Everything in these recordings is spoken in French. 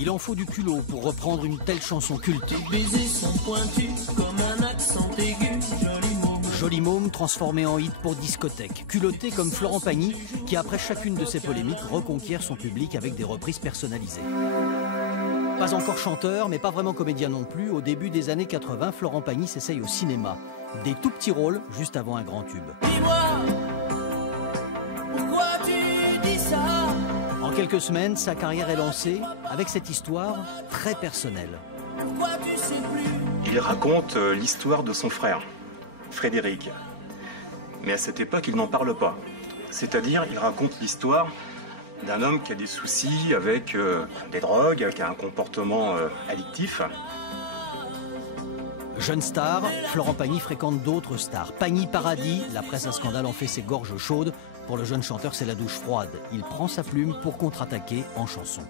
Il en faut du culot pour reprendre une telle chanson culte. Tes baisers sont pointus comme un accent aigu, joli môme. Joli môme transformé en hit pour discothèque. Culotté comme Florent Pagny, qui après chacune de ses polémiques reconquiert son public avec des reprises personnalisées. Pas encore chanteur, mais pas vraiment comédien non plus, au début des années 80, Florent Pagny s'essaye au cinéma. Des tout petits rôles juste avant un grand tube. Dis-moi, pourquoi tu dis ça? En quelques semaines, sa carrière est lancée avec cette histoire très personnelle. Pourquoi tu sais plus? Il raconte l'histoire de son frère, Frédéric. Mais à cette époque, il n'en parle pas. C'est-à-dire, il raconte l'histoire d'un homme qui a des soucis avec des drogues, qui a un comportement addictif. Jeune star, Florent Pagny fréquente d'autres stars. Pagny Paradis, la presse à scandale en fait ses gorges chaudes. Pour le jeune chanteur, c'est la douche froide. Il prend sa plume pour contre-attaquer en chanson.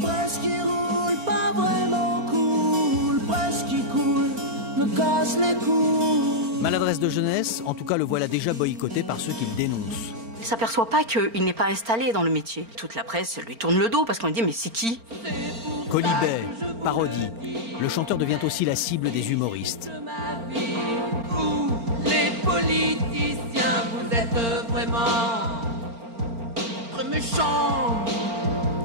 Presque qui roule, pas vraiment cool. Presque qui coule, me casse les couilles. Maladresse de jeunesse, en tout cas le voilà déjà boycotté par ceux qui le dénoncent. Il ne s'aperçoit pas qu'il n'est pas installé dans le métier. Toute la presse lui tourne le dos parce qu'on lui dit mais c'est qui? Colibet, parodie. Le chanteur devient aussi la cible des humoristes. Vous, les politiciens, vous êtes vraiment très méchants.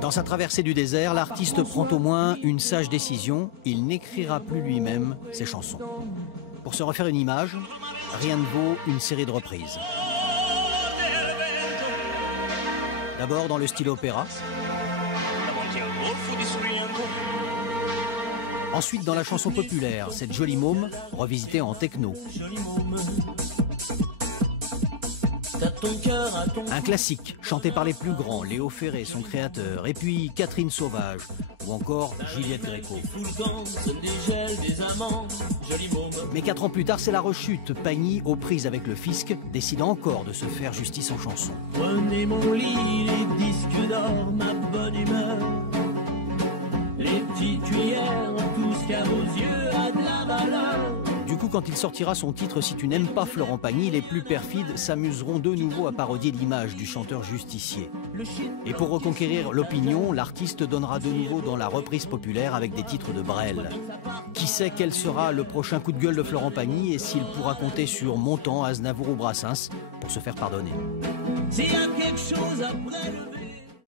Dans sa traversée du désert, l'artiste prend au moins une sage décision. Il n'écrira plus lui-même ses chansons. Pour se refaire une image, rien ne vaut une série de reprises. D'abord dans le style opéra. Ensuite dans la chanson populaire, cette jolie môme revisitée en techno. Un classique chanté par les plus grands, Léo Ferré, son créateur, et puis Catherine Sauvage, ou encore Juliette Gréco. Mais 4 ans plus tard, c'est la rechute. Pagny, aux prises avec le fisc, décide encore de se faire justice en chanson. Prenez mon lit, les disques d'or, ma bonne humeur. Les petites cuillères, tout ce qu'à vos yeux a de la valeur. Du coup, quand il sortira son titre « Si tu n'aimes pas Florent Pagny », les plus perfides s'amuseront de nouveau à parodier l'image du chanteur justicier. Et pour reconquérir l'opinion, l'artiste donnera de nouveau dans la reprise populaire avec des titres de Brel. Qui sait quel sera le prochain coup de gueule de Florent Pagny et s'il pourra compter sur Montand, Aznavour ou Brassens pour se faire pardonner. S'il y a quelque chose après le